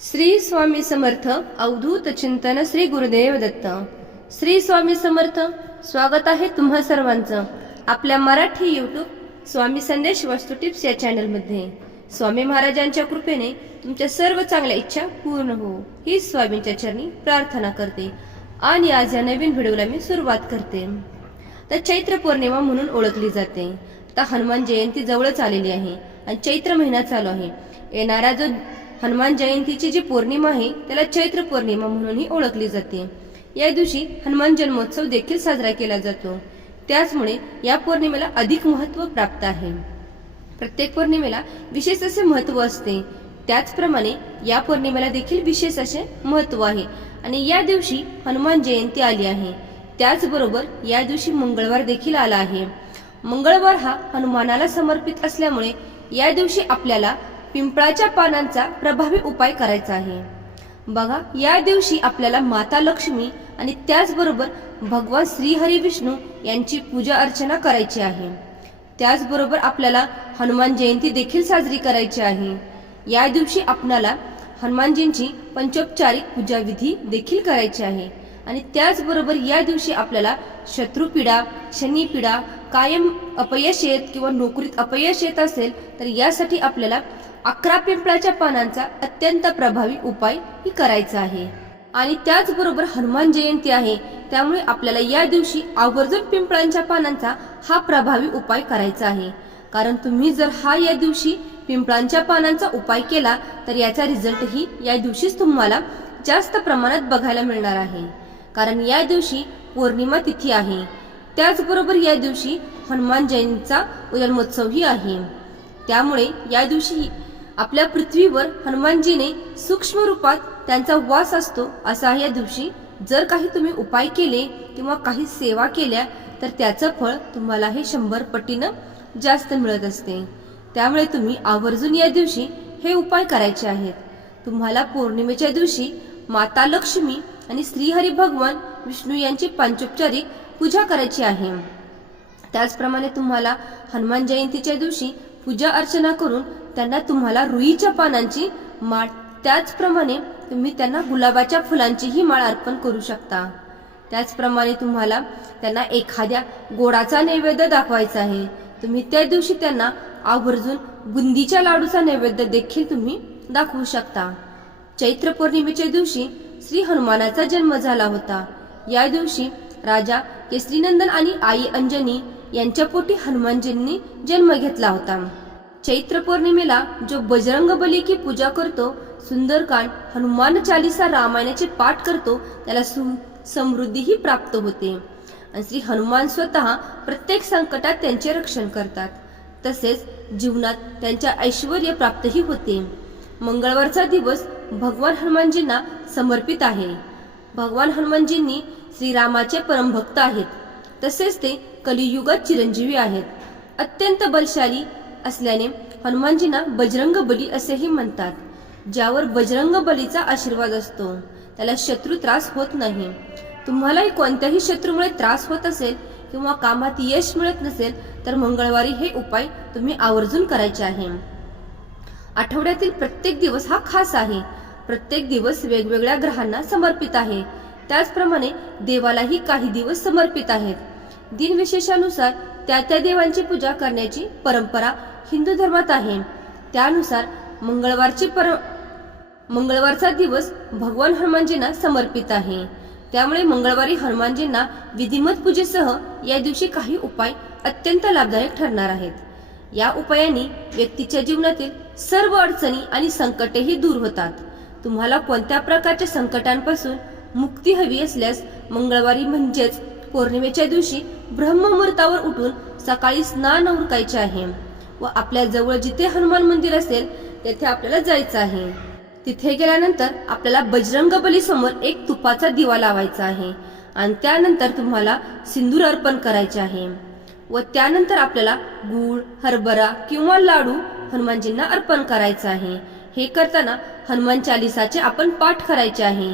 श्री स्वामी समर्थ अवधूत चिंतन श्री गुरुदेव दत्त. श्री स्वामी समर्थ स्वागत आहे तुम्हा सर्वांचं आपल्या मराठी यूट्यूब स्वामी संदेश वस्तू टिप्स या चॅनलमध्ये. स्वामी महाराजांच्या कृपेने तुमच्या सर्व चांगल्या इच्छा पूर्ण हो. ही स्वामींच्या चरणी प्रार्थना करते आणि आज या नवीन व्हिडिओला मी सुरुवात करते. तर चैत्र पौर्णिमा म्हणून ओळखली जाते. आता हनुमान जयंती जवळच आलेली आहे आणि चैत्र महिना चालू आहे. येणारा जो हनुमान जयंतीची जी पौर्णिमा आहे त्याला चैत्र पौर्णिमा म्हणूनही ओळखली जाते. या दिवशी हनुमान जन्मोत्सव देखील साजरा केला जातो. त्याचमुळे या पौर्णिमेला अधिक महत्त्व प्राप्त आहे. प्रत्येक पौर्णिमेला विशेष असे महत्त्व असते. त्याचप्रमाणे या पौर्णिमेला देखील विशेष असे महत्त्व आहे. आणि या दिवशी हनुमान जयंती आली आहे. त्याचबरोबर या दिवशी मंगळवार देखील आला आहे. मंगळवार हा हनुमानाला समर्पित असल्यामुळे या दिवशी आपल्याला पिंपळाच्या पानांचा प्रभावी उपाय करायचा आहे. बघा या दिवशी आपल्याला माता लक्ष्मी आणि त्याचबरोबर भगवान श्रीहरी विष्णू यांची पूजा अर्चना करायची आहे. त्याचबरोबर आपल्याला हनुमान जयंती देखील साजरी करायची आहे. या दिवशी आपणाला हनुमानजींची पंचोपचारिक पूजाविधी देखील करायची आहे. आणि त्याचबरोबर या दिवशी आपल्याला शत्रुपीडा शनीपीडा कायम अपयश येत किंवा नोकरीत अपयश येत असेल तर यासाठी आपल्याला अकरा पिंपळाच्या पानांचा अत्यंत प्रभावी उपाय ही करायचा आहे. आणि त्याचबरोबर हनुमान जयंती आहे. त्यामुळे आपल्याला या दिवशी आवर्जून पिंपळांच्या पानांचा हा प्रभावी उपाय करायचा आहे. कारण तुम्ही जर हा या दिवशी पिंपळांच्या पानांचा उपाय केला तर याचा रिझल्टही या दिवशीच तुम्हाला जास्त प्रमाणात बघायला मिळणार आहे. कारण या दिवशी पौर्णिमा तिथी आहे. त्याचबरोबर या दिवशी हनुमान जयंतीचा जन्मोत्सवही आहे. त्यामुळे या दिवशी आपल्या पृथ्वीवर हनुमानजीने सूक्ष्म रूपात त्यांचा वास असतो असा या दिवशी जर काही तुम्ही उपाय केले किंवा काही सेवा केल्या तर त्याचं फळ तुम्हाला हे शंभर पटीनं जास्त मिळत असते. त्यामुळे तुम्ही आवर्जून या दिवशी हे उपाय करायचे आहेत. तुम्हाला पौर्णिमेच्या दिवशी माता लक्ष्मी आणि श्रीहरी भगवान विष्णू यांची पंचोपचारिक पूजा करायची आहे. त्याचप्रमाणे तुम्हाला हनुमान जयंतीच्या दिवशी पूजा अर्चना करून त्यांना तुम्हाला रुईच्या पानांची माळ त्याचप्रमाणे तुम्ही त्यांना गुलाबाच्या फुलांचीही माळ अर्पण करू शकता. त्याचप्रमाणे तुम्हाला त्यांना एखाद्या गोडाचा नैवेद्य दाखवायचा आहे. तुम्ही त्या दिवशी त्यांना आवर्जून बुंदीच्या लाडूचा नैवेद्य देखील तुम्ही दाखवू शकता. चैत्र पौर्णिमेच्या दिवशी श्री हनुमानाचा जन्म झाला होता. या दिवशी राजा केसरीनंदन आणि आई अंजनी यांच्या पोटी हनुमानजींनी जन्म घेतला होता. चैत्र पौर्णिमेला जो बजरंग बली की पूजा करतो सुंदरकांड हनुमान चालिसा रामायणाचे पाठ करतो त्याला सु- समृद्धीही प्राप्त होते. आणि श्री हनुमान स्वतः प्रत्येक संकटात त्यांचे रक्षण करतात. तसेच जीवनात त्यांच्या ऐश्वर प्राप्तही होते. मंगळवारचा दिवस भगवान हनुमानजींना समर्पित आहे. भगवान हनुमानजींनी श्रीरामाचे परमभक्त आहेत. तसेच ते कलियुगात चिरंजीवी आहेत. अत्यंत बलशाली असल्याने हनुमानजींना बजरंग बली असेही म्हणतात ज्यावर बजरंग बलीचा आशीर्वाद असतो. त्याला शत्रू त्रास होत नाही. तुम्हालाही कोणत्याही शत्रूमुळे त्रास होत असेल किंवा कामात यश मिळत नसेल तर मंगळवारी हे उपाय तुम्ही आवर्जून करायचे आहे. आठवड्यातील प्रत्येक दिवस हा खास आहे. प्रत्येक दिवस वेगवेगळ्या ग्रहांना समर्पित आहे. त्याचप्रमाणे देवालाही काही दिवस समर्पित आहेत. दिनविशेषानुसार त्या त्या देवांची पूजा करण्याची परंपरा हिंदू धर्मात आहे. त्यानुसार मंगळवारची पर मंगळवारचा दिवस भगवान हनुमानजींना समर्पित आहे. त्यामुळे मंगळवारी हनुमानजींना विधिमत पूजेसह या दिवशी काही उपाय अत्यंत लाभदायक ठरणार आहेत. या उपायांनी व्यक्तीच्या जीवनातील सर्व अडचणी आणि संकटेही दूर होतात. तुम्हाला कोणत्या प्रकारच्या संकटांपासून मुक्ती हवी असल्यास मंगळवारी म्हणजेच पौर्णिमेच्या दिवशी ब्रह्ममुहूर्तावर उठून सकाळी स्नान उरकायचे आहे व आपल्या जवळ जिथे हनुमान मंदिर असेल तेथे आपल्याला जायचं आहे. तिथे गेल्यानंतर आपल्याला बजरंग बली समोर एक तुपाचा दिवा लावायचा आहे आणि त्यानंतर तुम्हाला सिंदूर अर्पण करायचे आहे व त्यानंतर आपल्याला गूळ हरभरा किंवा लाडू हनुमानजींना अर्पण करायचा आहे. हे करताना हनुमान चालिसाचे आपण पाठ करायचे आहे.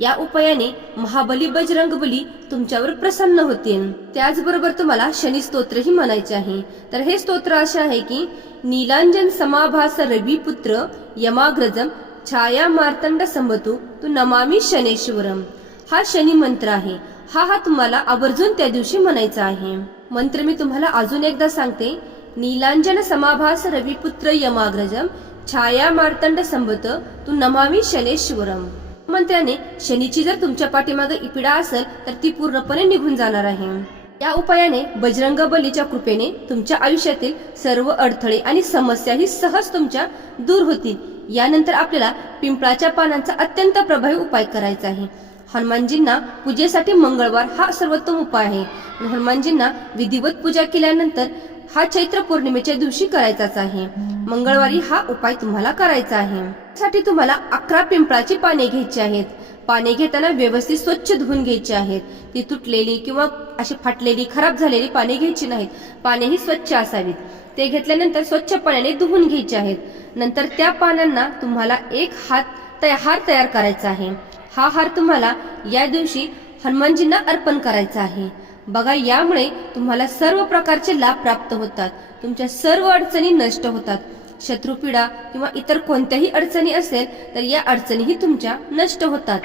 या उपायाने महाबली बजरंग बली तुमच्यावर प्रसन्न होतील. त्याचबरोबर तुम्हाला शनी स्तोत्रही म्हणायचे आहे. तर हे स्तोत्र असे आहे की नीलांजन समाभास रवी पुत्र यमाग्रजम छाया मार्तंड संबतू तू नमामी शनेश्वरम. हा शनी मंत्र आहे. हा हा तुम्हाला आवर्जून त्या दिवशी म्हणायचा आहे. मंत्र मी तुम्हाला अजून एकदा सांगते. नीलांजन समाभास रविपुत्र यमाग्रजम छाया मार्तंड संबत तू नमामी शनेश्वरम. मंत्र्याने शनीची जर तुमच्या पाठीमागे इपिडा असेल तर ती पूर्णपणे निघून जाणार आहे. या उपायाने बजरंग बलीच्या कृपेने तुमच्या आयुष्यातील सर्व अडथळे आणि समस्याही सहज तुमच्या दूर होतील. यानंतर आपल्याला पिंपळाच्या पानांचा अत्यंत प्रभावी उपाय करायचा आहे. हनुमानजींना पूजेसाठी मंगळवार हा सर्वोत्तम उपाय आहे. हनुमानजींना विधिवत पूजा केल्यानंतर हा चैत्र पौर्णिमेच्या दिवशी करायचाच आहे. मंगळवारी हा उपाय तुम्हाला करायचा आहे. साठी तुम्हाला अकरा पिंपळाची पाने घ्यायची आहेत. पाने घेताना व्यवस्थित स्वच्छ धुवून घ्यायची आहेत. ती तुटलेली किंवा अशी फाटलेली खराब झालेली पाने घ्यायची नाहीत. पाने ही स्वच्छ असावीत. ते घेतल्यानंतर स्वच्छ पाण्याने धुवून घ्यायचे आहेत. नंतर त्या पानांना तुम्हाला एक हात तया- हार तयार करायचा आहे. हा हार तुम्हाला या दिवशी हनुमानजींना अर्पण करायचा आहे. बघा यामुळे तुम्हाला सर्व प्रकारचे लाभ प्राप्त होतात. तुमच्या सर्व अडचणी नष्ट होतात. शत्रुपीडा किंवा इतर कोणत्याही अडचणी असेल तर या अडचणीही तुमच्या नष्ट होतात.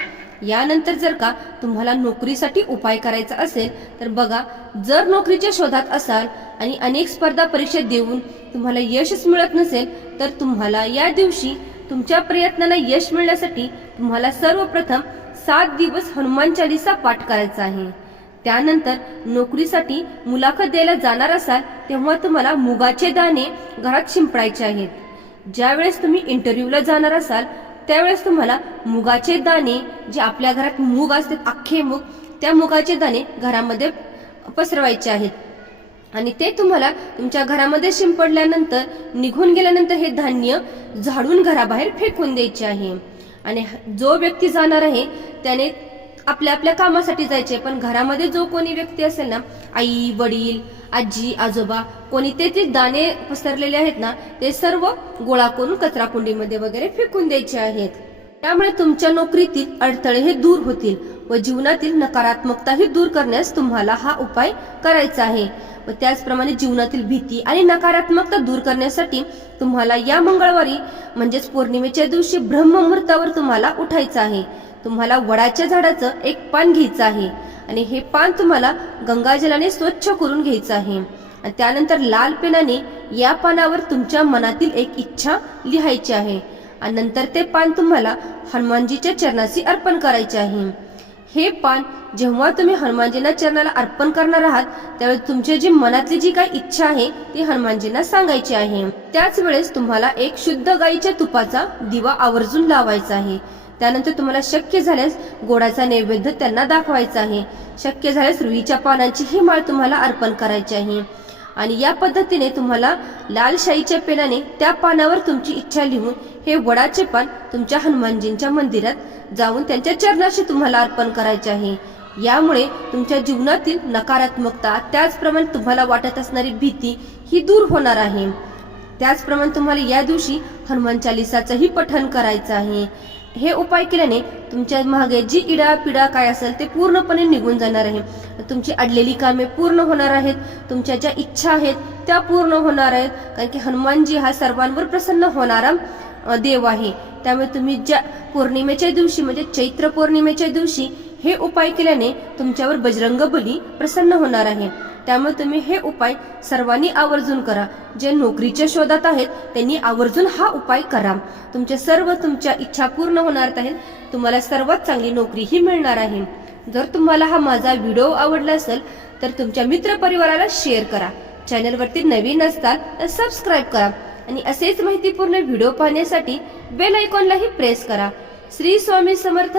यानंतर जर का तुम्हाला नोकरीसाठी उपाय करायचा असेल तर बघा जर नोकरीच्या शोधात असाल आणि अनेक स्पर्धा परीक्षा देऊन तुम्हाला यशच मिळत नसेल तर तुम्हाला या दिवशी तुमच्या प्रयत्नाला यश मिळण्यासाठी तुम्हाला सर्वप्रथम सात दिवस हनुमान चालिसा पाठ करायचा आहे. त्यानंतर नोकरीसाठी मुलाखत द्यायला जाणार असाल तेव्हा तुम्हाला मुगाचे दाणे घरात शिंपडायचे आहेत. ज्यावेळेस तुम्ही इंटरव्ह्यूला जाणार असाल त्यावेळेस तुम्हाला मुगाचे दाणे जे आपल्या घरात मूग असतात अख्खे मूग त्या मुगाचे दाणे घरामध्ये पसरवायचे आहेत. आणि ते तुम्हाला तुमच्या घरामध्ये शिंपडल्यानंतर निघून गेल्यानंतर हे धान्य झाडून घराबाहेर फेकून द्यायचे आहे. आणि जो व्यक्ती जाणार आहे त्याने आपल्या आपल्या कामासाठी जायचे पण घरामध्ये जो कोणी व्यक्ती असेल ना आई वडील आजी आजोबा कोणी ते ते दाणे पसरलेले आहेत ना ते सर्व गोळा करून कचराकुंडीमध्ये वगैरे फेकून द्यायचे आहेत. त्यामुळे तुमच्या नोकरीतील अडथळे हे दूर होतील. व जीवनातील नकारात्मकताही दूर करण्यास तुम्हाला हा उपाय करायचा आहे. व त्याचप्रमाणे जीवनातील भीती आणि नकारात्मकता दूर करण्यासाठी तुम्हाला या मंगळवारी म्हणजेच पौर्णिमेच्या दिवशी ब्रह्ममुहूर्तावर तुम्हाला उठायचं आहे. तुम्हाला वडाच्या झाडाचं एक पान घ्यायचं आहे. आणि हे पान तुम्हाला गंगाजलाने स्वच्छ करून घ्यायचं आहे. आणि त्यानंतर लाल पेनाने या पानावर तुमच्या मनातील एक इच्छा लिहायची आहे. आणि नंतर ते पान तुम्हाला हनुमानजीच्या चरणाशी अर्पण करायचे आहे. हे पान जेव्हा तुम्ही हनुमानजींना चरणाला अर्पण करणार आहात त्यावेळेस तुमच्या जी मनातली जी काही इच्छा आहे ती हनुमानजींना सांगायची आहे. त्याच वेळेस तुम्हाला एक शुद्ध गाईच्या तुपाचा दिवा आवर्जून लावायचा आहे. त्यानंतर तुम्हाला शक्य झाल्यास गोडाचा नैवेद्य त्यांना दाखवायचा आहे. शक्य झाल्यास रुईच्या पानांची ही माळ तुम्हाला अर्पण करायची आहे. आणि या पद्धतीने तुम्हाला लाल शाईच्या पेनाने त्या पानावर तुमची इच्छा लिहून हे वडाचे पान तुमच्या हनुमानजींच्या मंदिरात जाऊन त्यांच्या चरणाशी तुम्हाला अर्पण करायचे आहे. यामुळे तुमच्या जीवनातील नकारात्मकता त्याचप्रमाणे तुम्हाला वाटत असणारी भीती ही दूर होणार आहे. त्याचप्रमाणे तुम्हाला या दिवशी हनुमान चालिसाचंही पठण करायचं आहे. हे उपाय केल्याने तुमच्या मागे जी इडा पिडा काय असेल ते पूर्णपणे निघून जाणार आहे. तुमची अडलेली कामे पूर्ण होणार आहेत. तुमच्या ज्या इच्छा आहेत त्या पूर्ण होणार आहेत. कारण की हनुमानजी हा सर्वांवर प्रसन्न होणारा देव आहे. त्यामुळे तुम्ही ज्या पौर्णिमेच्या दिवशी म्हणजे चैत्र पौर्णिमेच्या दिवशी हे उपाय केल्याने तुमच्यावर बजरंग बली प्रसन्न होणार आहे. त्यामुळे तुम्ही हे उपाय सर्वांनी आवर्जून करा. जे नोकरीच्या शोधात आहेत त्यांनी आवर्जून हा उपाय करा. तुमच्या सर्व तुमच्या इच्छा पूर्ण होणार आहेत. तुम्हाला सर्वात चांगली नोकरीही मिळणार आहे. जर तुम्हाला हा माझा व्हिडिओ आवडला असेल तर तुमच्या मित्रपरिवाराला शेअर करा. चॅनलवरती नवीन असताल तर सबस्क्राईब करा. आणि असेच माहितीपूर्ण व्हिडिओ पाहण्यासाठी बेल आयकॉनलाही प्रेस करा. श्री स्वामी समर्थ.